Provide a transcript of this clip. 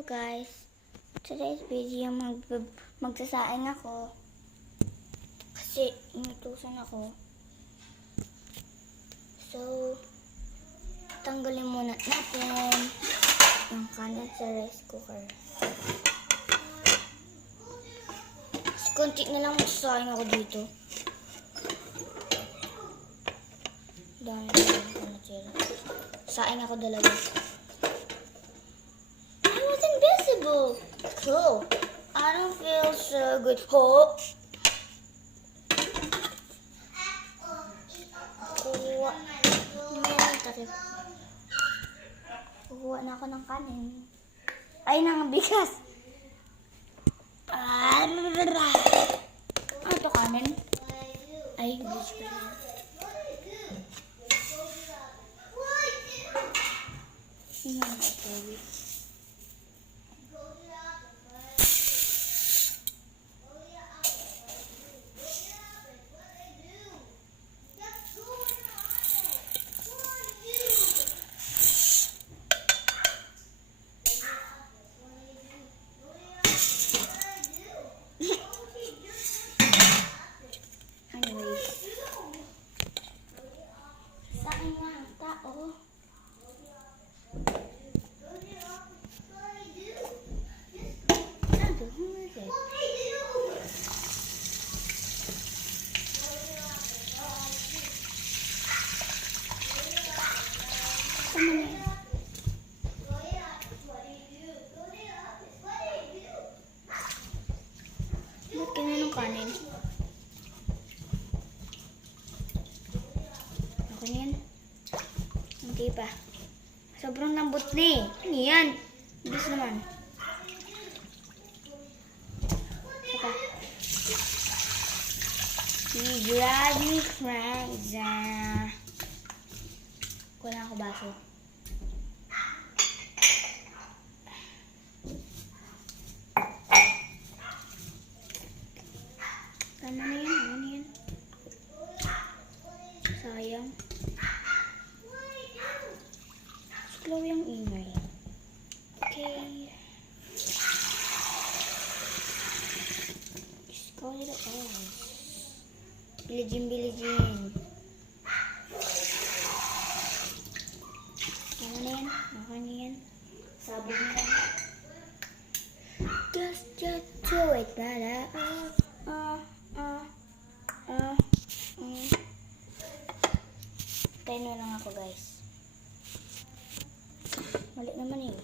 Hello guys, today's video magsasaing ako kasi inutusan ako. So, tanggalin muna natin yung kanin sa rice cooker. Kasi konti na lang magsasaing ako dito. Dami na lang ako natira. Saing ako dalawa. So, I don't feel so good. Ho! Kukuha na ako ng kanin. Ay, ng bigas. Ano ito kanin? Ay, bigas ko na. Ba't kinanong kanin? Ako na yan? Hindi pa. Sobrang lambot na eh. Ano yan? Bilis naman. Saka. You drive me crazy. Wala ako baso. Tama na yan. Ano yan? Sayang. Slow yung ingay. Okay. Just go to the eyes. Bilijin. Ano na yan? Ano na yan? Sabi na yan. Just do it, brother. Tayo na lang ako guys. Mali naman eh.